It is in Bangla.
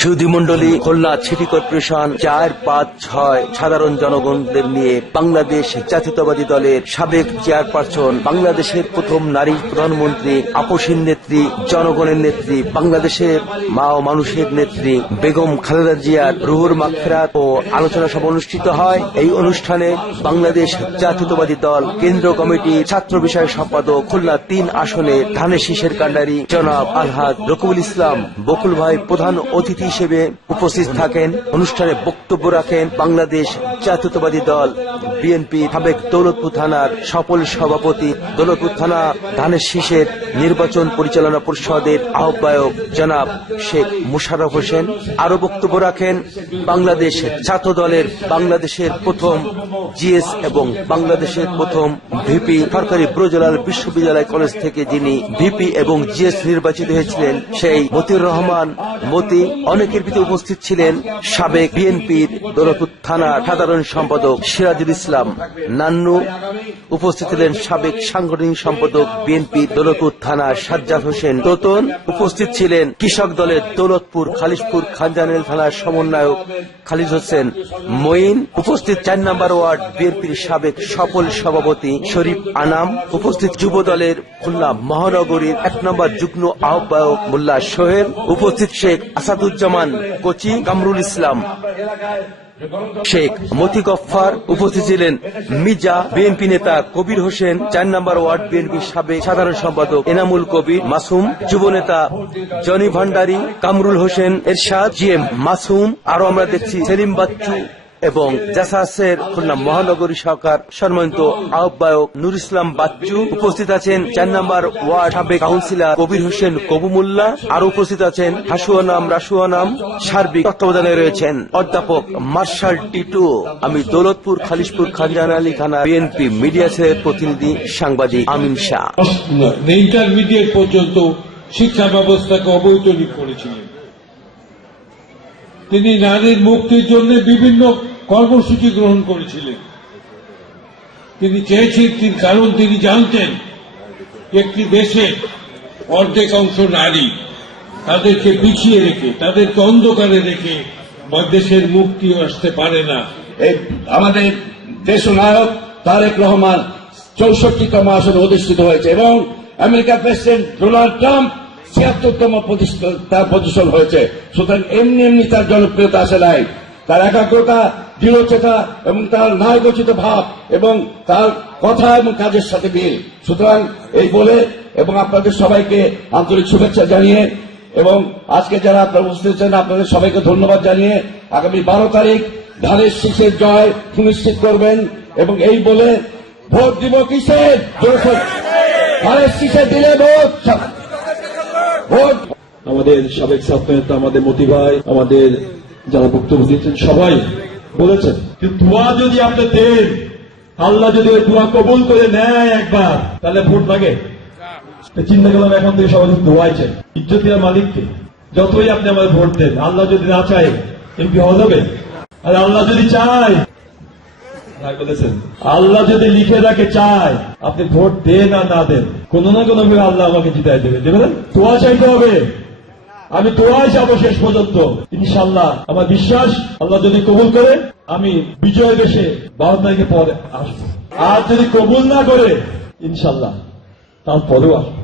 সুধীমণ্ডলী, খুলনা সিটি কর্পোরেশন 4-5-6 সাধারণ জনগণদের নিয়ে বাংলাদেশ জাতীয়তাবাদী দলের সাবেক চেয়ারপারসন, বাংলাদেশের প্রথম নারী প্রধানমন্ত্রী, আপসীন নেত্রী, জনগণের নেত্রী, বাংলাদেশের মা ও মানুষের নেত্রী বেগম খালেদা জিয়ার রুহুর মাগফিরাত ও আলোচনা সভা অনুষ্ঠিত হয়। এই অনুষ্ঠানে বাংলাদেশ জাতীয়তাবাদী দল কেন্দ্র কমিটির ছাত্র বিষয় সম্পাদক, খুলনা 3 আসনে ধানের শীষের কাণ্ডারি জনাব আলহাজ রকিবুল ইসলাম বকুল ভাই প্রধান অতিথি হিসেবে উপস্থিত থাকেন। অনুষ্ঠানে বক্তব্য রাখেন বাংলাদেশ জাতীয়তাবাদী দল বিএনপি সাবেক দৌলতপুর থানার সফল সভাপতি, দৌলতপুর থানা ধানের শীষের নির্বাচন পরিচালনা পরিষদের আহ্বায়ক জনাব শেখ মুশাররফ হোসেন। আরো বক্তব্য রাখেন বাংলাদেশ ছাত্র দলের বাংলাদেশের প্রথম জিএস এবং বাংলাদেশের প্রথম ভিপি, সরকারি ব্রজলাল বিশ্ববিদ্যালয় কলেজ থেকে যিনি ভিপি এবং জিএস নির্বাচিত হয়েছিলেন, সেই মতিউর রহমান মতি। অনেকের ভিতরে উপস্থিত ছিলেন সাবেক বিএনপির দৌলতপুর থানার সাধারণ সম্পাদক সিরাজুল ইসলাম নান্নু, উপস্থিত ছিলেন সাবেক সাংগঠনিক সম্পাদক বিএনপি দৌলতপুর থানা সাজ্জাদ হোসেন তোতন, উপস্থিত ছিলেন কৃষক দলের দৌলতপুর খালিশপুর খানজানেল থানার সমন্বয়ক খালিদ হোসেন মঈন, উপস্থিত 4 নম্বর ওয়ার্ড বিএনপির সাবেক সফল সভাপতি শরীফ আনাম, উপস্থিত যুব দলের খুলনা মহানগরীর 1 নম্বর যুগ্ম আহ্বায়ক মোল্লা সোহেল, উপস্থিত শেখ আসাদুজ্জামান কোচি, কামরুল ইসলাম শেখ মতি গফফার, উপস্থিত ছিলেন মির্জা বিএনপি নেতা কবির হোসেন, 4 নম্বর ওয়ার্ড বিএনপির সাবেক সাধারণ সম্পাদক এনামুল কবির মাসুম, যুব নেতা জনি ভান্ডারী, কামরুল হোসেন এরশাদ, জিএম মাসুম। আরো আমরা দেখছি সেলিম বাচ্চু এবং জাসাসের খুলনা মহানগরী সরকার সম্মানিত আহ্বায়ক নুর ইসলাম বাচ্চু, উপস্থিত আছেন 4 নম্বর ওয়ার্ড সাবেক কাউন্সিলর কবির হোসেন কবুমুল্লাহ, আর উপস্থিত আছেন হাসুয়ানাম রাসুয়ানাম। সার্বিক তত্ত্বাবধানে রয়েছেন অধ্যাপক মার্শাল টিটু। আমি দৌলতপুর খালিশপুর খানজান আলী থানা বিএনপি মিডিয়া সেলের প্রতিনিধি সাংবাদিক আমিন শাহ। ইন্টারমিডিয়েট পর্যন্ত শিক্ষা ব্যবস্থাকে অবৈতনিক করেছিলেন। তিনি নারীর মুক্তির জন্য বিভিন্ন কর্মসূচি গ্রহণ করেছিলেন। তিনি চেয়েছিলেন, কারণ তিনি জানতেন একটি দেশে অর্ধেক অংশ নারী, তাদেরকে পিছিয়ে রেখে, তাদেরকে অন্ধকারে রেখে দেশের মুক্তিও আসতে পারে না। আমাদের দেশনায়ক তারেক রহমান 64তম আসনে অধিষ্ঠিত হয়েছে এবং আমেরিকার প্রেসিডেন্ট ডোনাল্ড ট্রাম্প 76তম তার পজিশন হয়েছে। সুতরাং এমনি তার জনপ্রিয়তা আসে নাই। তার একাগ্রতা, দৃঢ়চেতা এবং তার ন্যায়গোচিত ভাব এবং তার কথা এবং কাজের সাথে মিল। সুতরাং এই বলে এবং আপনাদের সবাইকে আন্তরিক শুভেচ্ছা জানিয়ে এবং আজকে যারা আপনারা উপস্থিত আছেন আপনাদের সবাইকে ধন্যবাদ জানিয়ে আগামী 12 তারিখ ধানের শীষের জয় সুনিশ্চিত করবেন এবং এই বলে ভোট দিব কিসের? ধানের শীষে দিলে ভোট। আমাদের সাবেক ছাত্র নেতা, আমাদের মতি ভাই, আমাদের যারা বক্তব্য দিয়েছেন সবাই বলেছেন দোয়া যদি আপনি দেন, আল্লাহ যদি ওই দোয়া কবুল করে নেয় একবার, তাহলে ভোট লাগে। চিন্তা করলাম এখন থেকে সবাই দোয়াই চাই, ইজ্জতিয়া মালিককে। যতই আপনি আমাদের ভোট দেন, আল্লাহ যদি না চায় এমপি হওয়া যাবে? আর আল্লাহ যদি চায়, বলেছেন আল্লাহ যদি লিখে রাখে চায়, আপনি ভোট দেন আর না দেন, কোন না কোন ভাবে আল্লাহ আমাকে জিতাই দেবে। দেবেন? দোয়া চাইতে হবে। আমি দোয়াই যাবো শেষ পর্যন্ত ইনশাল্লাহ। আমার বিশ্বাস আল্লাহ যদি কবুল করে আমি বিজয় বেশে 12 তারিখে পরে আসবো। আর যদি কবুল না করে ইনশাল্লাহ তারপরেও আসবো।